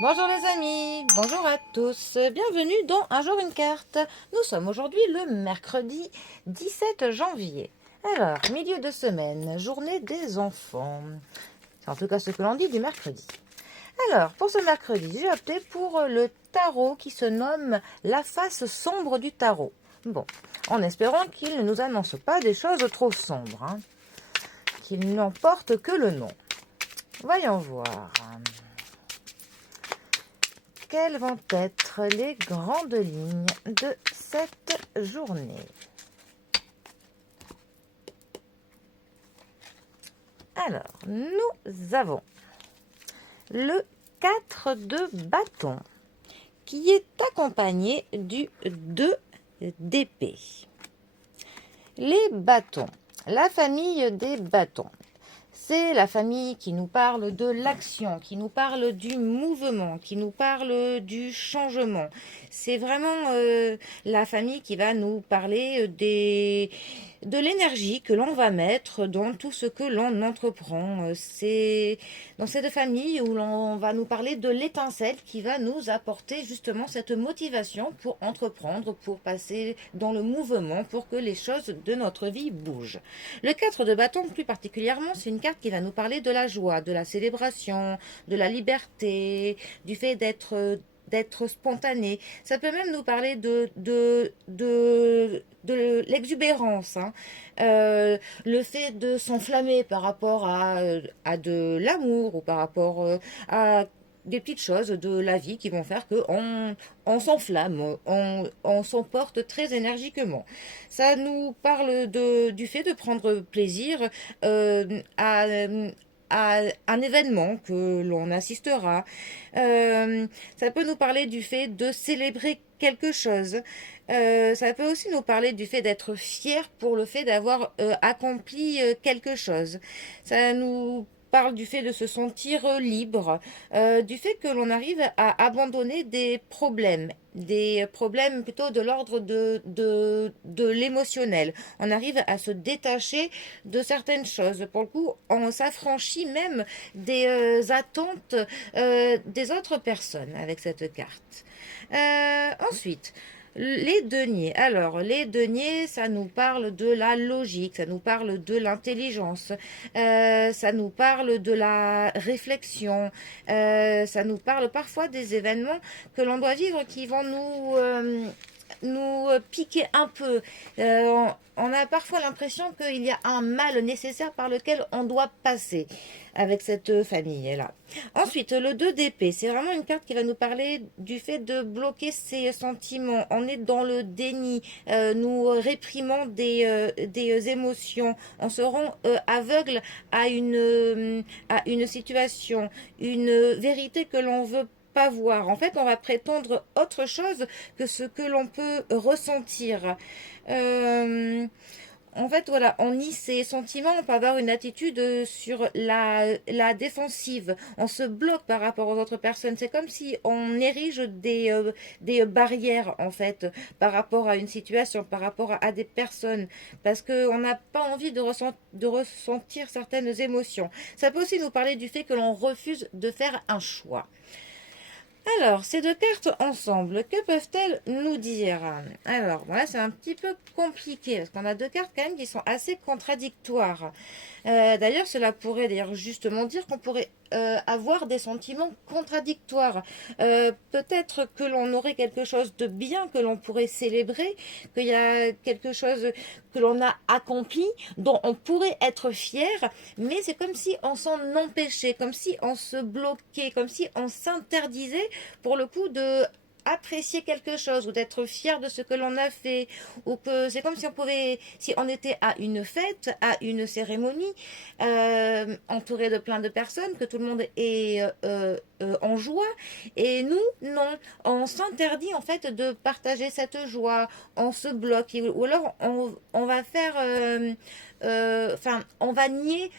Bonjour les amis, bonjour à tous, bienvenue dans Un jour une carte. Nous sommes aujourd'hui le mercredi 17 janvier. Alors, milieu de semaine, journée des enfants. C'est en tout cas ce que l'on dit du mercredi. Alors, pour ce mercredi, j'ai opté pour le tarot qui se nomme La face sombre du tarot. Bon, en espérant qu'il ne nous annonce pas des choses trop sombres, qu'il n'emporte que le nom. Voyons voir. Quelles vont être les grandes lignes de cette journée? Alors, nous avons le 4 de bâton qui est accompagné du 2 d'épée. Les bâtons, la famille des bâtons. C'est la famille qui nous parle de l'action, qui nous parle du mouvement, qui nous parle du changement. C'est vraiment la famille qui va nous parler de l'énergie que l'on va mettre dans tout ce que l'on entreprend. C'est dans cette famille où l'on va nous parler de l'étincelle qui va nous apporter justement cette motivation pour entreprendre, pour passer dans le mouvement, pour que les choses de notre vie bougent. Le 4 de bâton, plus particulièrement, c'est une carte qui va nous parler de la joie, de la célébration, de la liberté, du fait d'être spontané. Ça peut même nous parler de l'exubérance, le fait de s'enflammer par rapport à de l'amour ou par rapport à des petites choses de la vie qui vont faire on s'enflamme, on s'emporte très énergiquement. Ça nous parle du fait de prendre plaisir à un événement que l'on assistera. Ça peut nous parler du fait de célébrer quelque chose. Ça peut aussi nous parler du fait d'être fier pour le fait d'avoir accompli quelque chose. Ça nous parle du fait de se sentir libre, du fait que l'on arrive à abandonner des problèmes plutôt de l'ordre de l'émotionnel. On arrive à se détacher de certaines choses. Pour le coup, on s'affranchit même des attentes des autres personnes avec cette carte. Ensuite, les deniers. Alors, les deniers, ça nous parle de la logique, ça nous parle de l'intelligence, ça nous parle de la réflexion, ça nous parle parfois des événements que l'on doit vivre qui vont nous piquer un peu. On a parfois l'impression qu'il y a un mal nécessaire par lequel on doit passer avec cette famille-là. Ensuite, le 2 d'épée, c'est vraiment une carte qui va nous parler du fait de bloquer ses sentiments. On est dans le déni, nous réprimons des émotions, on se rend aveugle à une situation, une vérité que l'on veut pas voir. En fait, on va prétendre autre chose que ce que l'on peut ressentir. Euh, En fait, voilà, on nie ses sentiments, on peut avoir une attitude sur la défensive. On se bloque par rapport aux autres personnes. C'est comme si on érige des barrières, en fait, par rapport à une situation, par rapport à des personnes, parce qu'on n'a pas envie de ressentir certaines émotions. Ça peut aussi nous parler du fait que l'on refuse de faire un choix. Alors, ces deux cartes ensemble, que peuvent-elles nous dire? Alors, voilà, c'est un petit peu compliqué, parce qu'on a deux cartes quand même qui sont assez contradictoires. D'ailleurs, cela pourrait d'ailleurs justement dire qu'on pourrait avoir des sentiments contradictoires. Peut-être que l'on aurait quelque chose de bien que l'on pourrait célébrer, qu'il y a quelque chose que l'on a accompli, dont on pourrait être fier, mais c'est comme si on s'en empêchait, comme si on se bloquait, comme si on s'interdisait pour le coup de apprécier quelque chose ou d'être fier de ce que l'on a fait, ou que c'est comme si on pouvait, si on était à une fête, à une cérémonie entouré de plein de personnes, que tout le monde est en joie, et nous non, on s'interdit en fait de partager cette joie, on se bloque, ou alors on va faire enfin, on va nier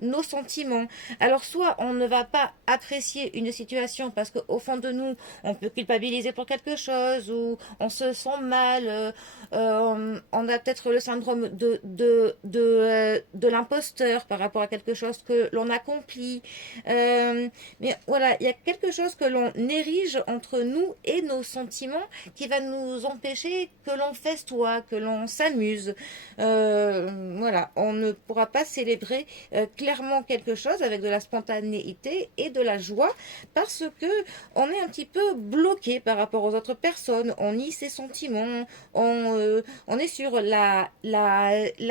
nos sentiments. Alors, soit on ne va pas apprécier une situation parce qu'au fond de nous, on peut culpabiliser pour quelque chose ou on se sent mal, on a peut-être le syndrome de l'imposteur par rapport à quelque chose que l'on accomplit. Mais voilà, il y a quelque chose que l'on érige entre nous et nos sentiments qui va nous empêcher que l'on festoie, que l'on s'amuse. Voilà, on ne pourra pas célébrer clairement quelque chose avec de la spontanéité et de la joie parce que on est un petit peu bloqué par rapport aux autres personnes. On nie ses sentiments, on est sur la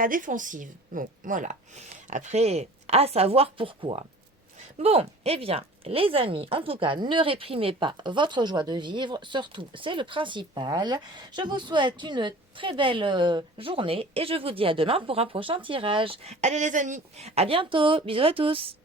défensive. Bon, voilà. Après, à savoir pourquoi. Bon, eh bien, les amis, en tout cas, ne réprimez pas votre joie de vivre, surtout, c'est le principal. Je vous souhaite une très belle journée et je vous dis à demain pour un prochain tirage. Allez les amis, à bientôt, bisous à tous.